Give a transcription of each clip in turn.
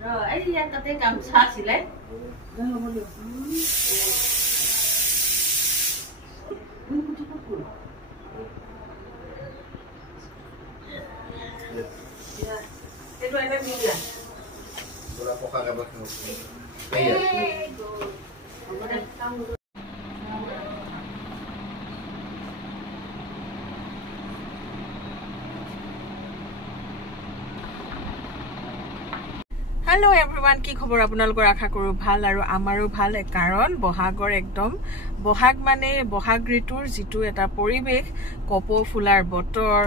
Ấy đi ăn tao cầm xa xí lấy. Cái đuôi nó đi à? Bola poka kabar kamu. Hello everyone, কি খবৰ আপোনালোকৰ আশা কৰো ভাল আৰু আমাৰো ভাল কাৰণ বহাগৰ একদম বহাগ মানে বহাগ ঋতুৰ যেটো এটা পৰিবেশ কপৌ ফুলাৰ বতৰ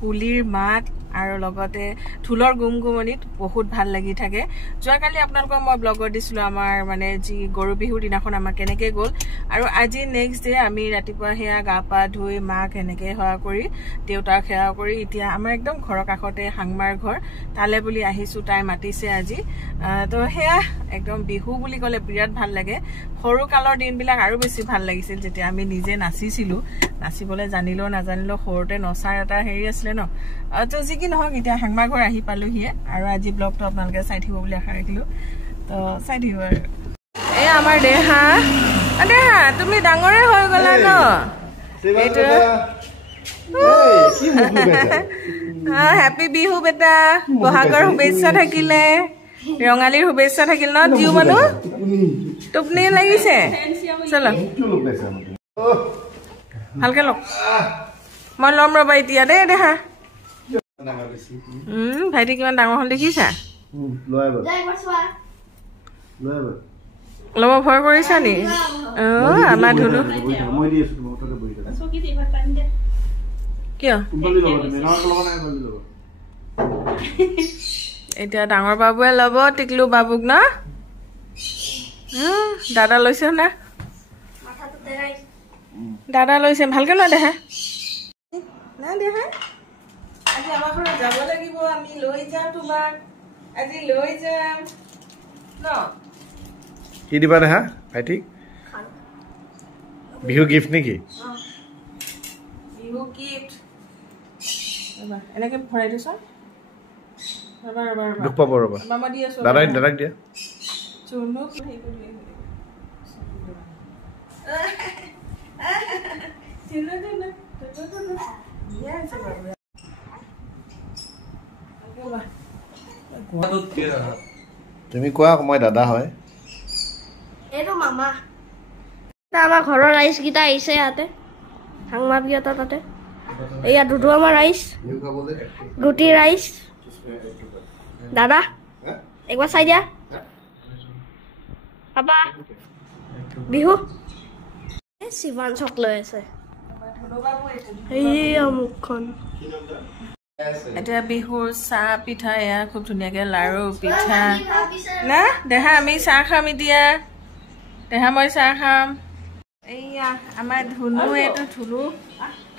কুলিৰ মাত আৰু লগতে ঢোলৰ গুমগুমনিত বহুত ভাল লাগি থাকে যোৱাকালি আপোনালোকক মই ব্লগত দিছিলো আমাৰ মানে যি গৰু বিহুৰ দিনাখন আমাৰ কেনেকে গল আৰু আজি নেক্সট ডে আমি ৰাতিপুৱা হেয়া গা পা ধুই মাক এনেকে হোৱা কৰি দেউতাক সেৱা কৰি এতিয়া আমাৰ একদম ঘৰৰ কাষতে হাংমাৰ ঘৰ তালে বুলি আহিছো তাই মাতিছে আজি তো হেয়া একদম বিহু বুলি কলে বিৰাট ভাল লাগে সৰু কালৰ দিনবিলাক আৰু বেছি ভাল লাগিছিল যেতিয়া আমি নিজে নাচিছিলো নাচিবলৈ জানিলো নাজানিলো সৰুতে নচাৰ এটা হেৰি আছিল ন তো যি কি নহওক এতিয়া হাংমাৰ ঘৰ আহি পালোহি আৰু আজি ব্লগটো আপোনালোকে চাই থাকিব বুলি আশা ৰাখিলো তো চাই থাকিব আৰু এই আমাৰ দেহা দেহা তুমি ডাঙৰে হৈ গলা ন এইটো হ্যাপি বিহু বেটা বহাগৰ শুভেচ্ছা থাকিলে ৰঙালীৰ শুভেচ্ছা থাকিল ন দিও মানুহ টোপনি লাগিছে চলো ভালকে লওক মই লম ৰবা এতিয়া দেই দেহা ভাইটি কিমান ডাঙৰ হল দেখিছা লব ভয় কৰিছা নি আমাৰ ধুলু কিয় এতিয়া ডাঙৰ বাবুৱে লব টিকলু বাবুক ন দাদা লৈছে না দাদা লৈছে ভালকে লোৱা দেহা না দেহা আজি আমাৰ ঘৰত যাব লাগিব আমি লৈ যাম তোমাক আজি লৈ যাম ন কি দিবা দেহা ভাইটি বিহু গিফট নেকি বিহু গিফট এনেকে ভৰাই দিছ দুখ পাব ৰবা দাদাক দিয়া চুনুক তুমি কোৱা মই দাদা হয় এইটো মামা আমাৰ ঘৰৰ ৰাইচ গীতা আহিছে ইয়াতে হাংমা বিয়তা তাতে এয়া দুধু আমাৰ ৰাইচ গুটি ৰাইচ দাদা একবাৰ চাই দিয়া পাপা বিহু শিৱাঞ্চক লৈ আছে এইয়া মুখখন এতিয়া বিহুৰ চাহ পিঠা এয়া খুব ধুনীয়াকে লাৰু পিঠা না দেহা আমি চাহ খাম এতিয়া দেহা মই চাহ খাম এইয়া আমাৰ ধুনু এইটো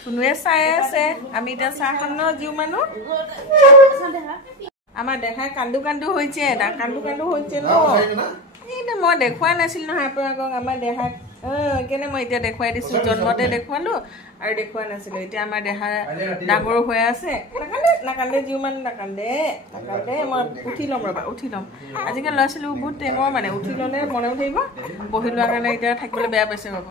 ধুনুৱে চাই আছে আমি এতিয়া চাহ খাম ন জিউ মানুহ আমাৰ দেহাই কান্দু কান্দু হৈছে ন এইটো মই দেখুৱাই নাছিলো নহয় আপোনালোকক আমাৰ দেহাক কেনে মই এতিয়া দেখুৱাই দিছো জন্মতে দেখুৱালো আৰু দেখুৱাই নাছিলো এতিয়া আমাৰ দেহা ডাঙৰ হৈ আছে নাকান্দে জিউ মানুহ নাকান্দে মই উঠি ল'ম ৰবা উঠি ল'ম আজিকালি ল'ৰা ছোৱালীবোৰ বহুত টেঙৰ মানে উঠি ল'লে মনে উঠিব বহি লোৱাৰ কাৰণে এতিয়া থাকিবলৈ বেয়া পাইছে ৰ'ব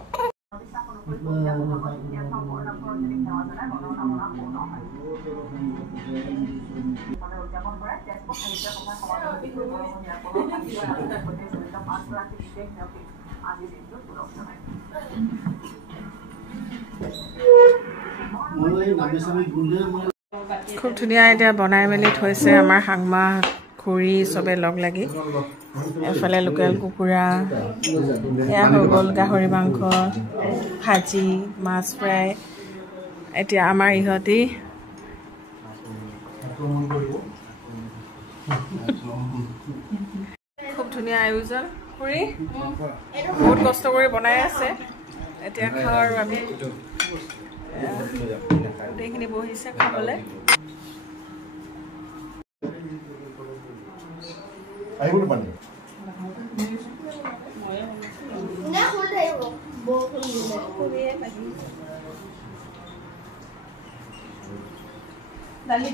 খুব ধুনীয়া এতিয়া বনাই মেলি থৈছে আমাৰ হাংমা খুৰী চবে লগ লাগি এফালে লোকেল কুকুৰা এয়া হৈ গ'ল গাহৰি মাংস ভাজি মাছ ফ্ৰাই এতিয়া আমাৰ ইহঁতি খুব ধুনীয়া আয়োজন খুৰী বহুত কষ্ট কৰি বনাই আছে এতিয়া খাওঁ আৰু আমি গোটেইখিনি বহিছে খাবলৈ আহিব পানী দালি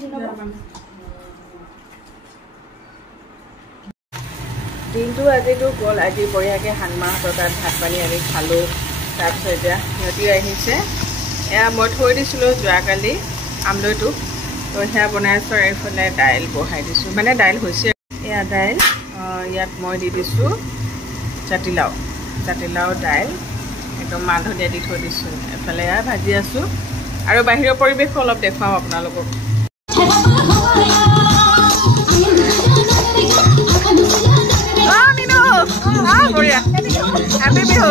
দিনটো আজিতো গ'ল আজি বঢ়িয়াকৈ হানমাহঁতৰ তাত ভাত পানী আমি খালোঁ তাৰপিছত এতিয়া সিহঁতি আহিছে এয়া মই থৈ দিছিলোঁ যোৱাকালি আমলৈটো তো সেয়া বনাই আছোঁ আৰু এইফালে দাইল বহাই দিছোঁ মানে দাইল হৈছে এয়া দাইল ইয়াত মই দি দিছোঁ জাতিলাও দাইল একদম মান ধনিয়া দি থৈ দিছোঁ এফালে এয়া ভাজি আছোঁ আৰু বাহিৰৰ পৰিৱেশটো অলপ দেখুৱাওঁ আপোনালোকক বঢ়িয়া হেপী বিহু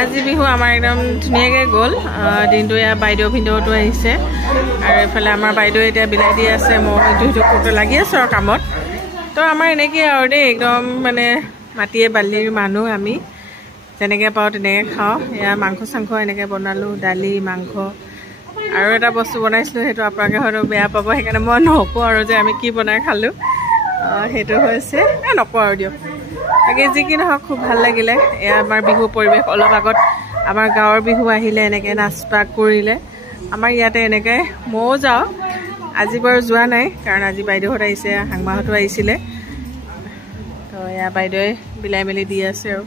আজি বিহু আমাৰ একদম ধুনীয়াকৈ গ'ল দিনটো এয়া বাইদেউ ভিনদেউটো আহিছে আৰু এইফালে আমাৰ বাইদেউ এতিয়া বিলাই দি আছে মই ইটো সিটো লাগি আছোঁ আৰু কামত তো আমাৰ এনেকৈ আৰু দেই একদম মানে মাটিয়ে বালিৰ মানুহ আমি যেনেকৈ পাওঁ তেনেকৈ খাওঁ এয়া মাংস চাংস এনেকৈ বনালোঁ দালি মাংস আৰু এটা বস্তু বনাইছিলোঁ সেইটো আপোনালোকে হয়তো বেয়া পাব সেইকাৰণে মই নকওঁ আৰু যে আমি কি বনাই খালোঁ সেইটো হৈছে নকওঁ আৰু দিয়ক তাকে যি কি নহওক খুব ভাল লাগিলে এয়া আমাৰ বিহু পৰিৱেশ অলপ আগত আমাৰ গাঁৱৰ বিহু আহিলে এনেকৈ নাচ বাগ কৰিলে আমাৰ ইয়াতে এনেকৈ ময়ো যাওঁ আজি বাৰু যোৱা নাই কাৰণ আজি বাইদেউহঁত আহিছে হাংমাহঁতো আহিছিলে তো এয়া বাইদেৱে বিলাই মেলি দি আছে আৰু